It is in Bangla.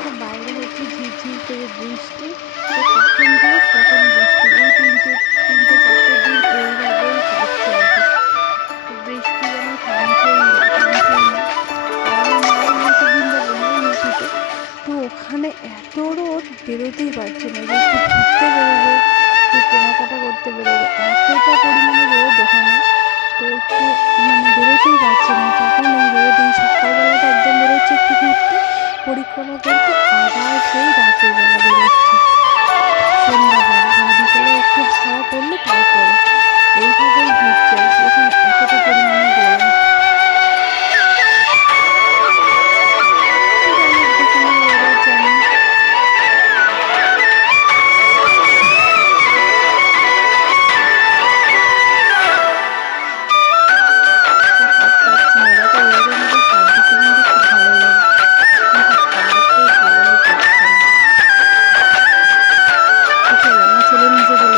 দেখো বাইরে হচ্ছে ঝিরঝির করে বৃষ্টি, তো কখন দিয়ে কখন বৃষ্টি। এই তিনটে তিনটে চারটে দিন এইভাবেই কাটছে আর কি। তো বৃষ্টি যেন থামছেই না থামছেই না। তো ওখানে এত রোদ বেরোতেই পারছে না, যে একটু ঘুরতে বেরোবে, একটু কেনাকাটা করতে বেরোবে, এতটা পরিমাণে রোদ ওখানে, তো একটু মানে বেরোতেই পারছে না। তখন পরিক্রমা কিন্তু আবার সেই রাতের বেলা বেরোচ্ছে। সন্ধ্যাবেলা বিকেলে একটু ছায়া Podemos evoluir.